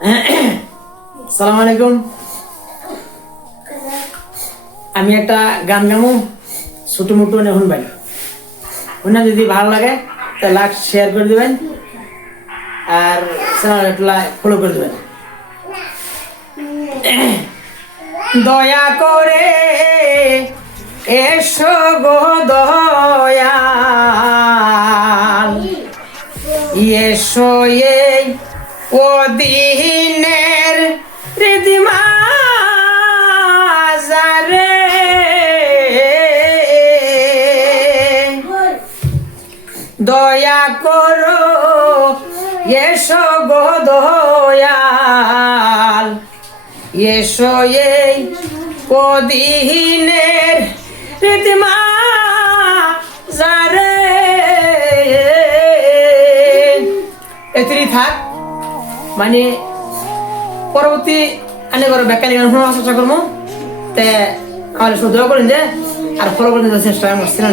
সালাম আলাইকুম। আমি একটা গান গামু, ছোট মোটো এখন ভাই ওনা যদি ভালো লাগে তাহলে লাইক শেয়ার করে দিবেন আর চ্যানেলটা ফলো করে দিবেন। দয়া করে এসো গো দয়াল, এসো এই ও দিনের হৃদমাজারে, দয়া করো এসো গো দয়াল, এসো এই ও দিনের হৃদমাজারে। এতরি থাক, মানে পরবর্তী আনে করো ব্যাখ্যা নিয়ে চেষ্টা করবো। তে আমার শুধু দোয়া করেন যে আর ফলো করতে চেষ্টা করছি না।